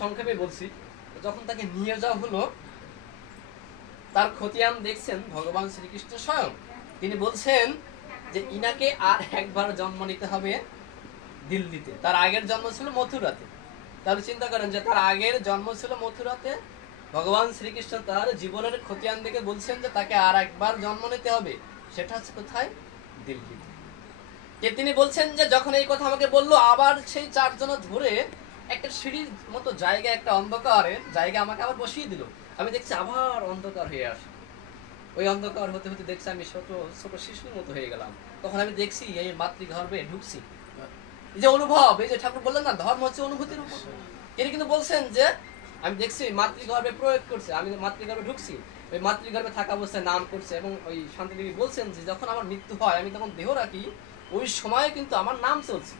সংক্ষেপে বলছি, যখন তাকে নিয়ে যাওয়া হলো, তার খতিয়ান দেখছেন ভগবান শ্রীকৃষ্ণ স্বয়ং। তিনি বলছেন যে ইনাকে আর একবার জন্ম নিতে হবে দিল্লিতে। তার আগের জন্ম ছিল মথুরাতে। তাহলে চিন্তা করেন যে তার আগের জন্ম ছিল মথুরাতে, ভগবান শ্রীকৃষ্ণ তার জীবনের খতিয়ান দেখে বলছেন যে তাকে আর একবার জন্ম নিতে হবে, সেটা হচ্ছে কোথায়? দিল্লিতে। তিনি বলছেন যে যখন এই কথা আমাকে বললো, আবার সেই চারজন ধরে একটা সিঁড়ির মতো জায়গা, একটা অন্ধকারের জায়গা আমাকে আবার বসিয়ে দিল। আমি দেখছি আবার অন্ধকার হয়ে আসে। ওই অন্ধকার হতে হতে দেখছি আমি ছোট ছোট শিশুর মতো হয়ে গেলাম। তখন আমি দেখছি এই মাতৃগর্ভে ঢুকছি। এই যে অনুভব, এই যে ঠাকুর বললেন না ধর্ম হচ্ছে অনুভূতির উপর, তিনি কিন্তু বলছেন যে আমি দেখছি মাতৃগর্ভে প্রয়োগ করছে, আমি মাতৃগর্ভে ঢুকছি। ওই মাতৃগর্ভে থাকা অবস্থায় নাম করছে, এবং ওই শান্তিদেবী বলছেন যে যখন আমার মৃত্যু হয়, আমি তখন দেহ রাখি, ওই সময় কিন্তু আমার নাম চলছে।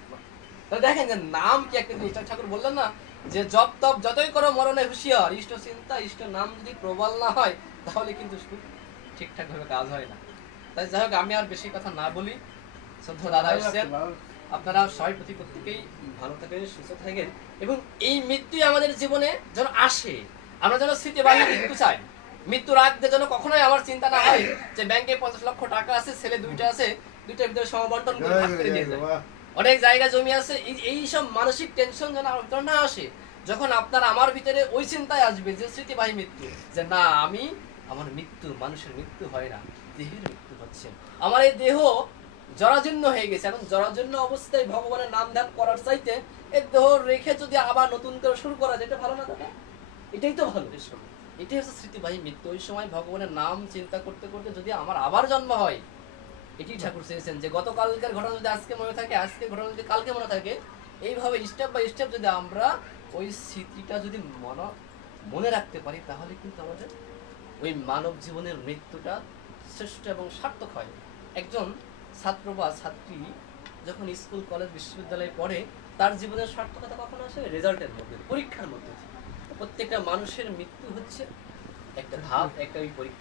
তাহলে দেখেন যে নাম কি একটা জিনিস। ঠাকুর বললেন না যে জপ তপ যতই করো মরণে হুঁশিয়ার, ইষ্ট চিন্তা ইষ্ট নাম যদি প্রবল না হয়, তাহলে কিন্তু ঠিকঠাক ভাবে কাজ হয় না। তাই যাই হোক, আমি আর বেশি কথা না বলি। শ্রদ্ধা দাদা এসছেন, আপনারা সবাই প্রত্যেকেই ভালো থাকেন, সুস্থ থাকেন, এবং এই মৃত্যু আমাদের জীবনে যেন আসে, আমরা যেন স্মৃতিবাহী মৃত্যু চাই। মৃত্যুর আগে যেন কখনোই আমার চিন্তা না হয় যে ব্যাংকে 50 লক্ষ টাকা আছে, ছেলে দুইটা আছে, দুইটার ভিতরে সমবন্টন করে ভাগ করে দিয়ে যায়, অনেক জায়গা জমি আছে, এই সব মানসিক টেনশন যেন আপনার না আসে। যখন আপনার আমার ভিতরে ওই চিন্তায় আসবে যে স্মৃতিবাহী মৃত্যু, যে না আমি, আমার মৃত্যু, মানুষের মৃত্যু হয় না, দেহের মৃত্যু হচ্ছে। আমার এই দেহ জরাজীর্ণ হয়ে গেছে, এখন জরাজীর্ণ অবস্থায় ভগবানের নাম ধ্যান করার চাইতে এই দেহ রেখে যদি আবার নতুন করে শুরু করা যায়, এটা ভালো না দাদা? এটাই তো ভালো। এটাই হচ্ছে স্মৃতিবাহী মৃত্যু। ওই সময় ভগবানের নাম চিন্তা করতে করতে যদি আমার আবার জন্ম হয়, এটি ঠাকুর চেয়েছেন যে গতকালকের ঘটনা যদি আজকে মনে থাকে, আজকের ঘটনা যদি কালকে মনে থাকে, এইভাবে স্টেপ বাই স্টেপ যদি আমরা ওই স্মৃতিটা যদি মনে রাখতে পারি, তাহলে কিন্তু আমাদের ওই মানব জীবনের মৃত্যুটা শ্রেষ্ঠ এবং সার্থক হয়। একজন ছাত্র বা ছাত্রী যখন স্কুল কলেজ বিশ্ববিদ্যালয়ে পড়ে, তার জীবনের সার্থকতা কখন আসে? রেজাল্টের মধ্যে, পরীক্ষার মধ্যে। প্রত্যেকটা মানুষের মৃত্যু হচ্ছে একটা ধাপ, একটা ওই পরীক্ষা।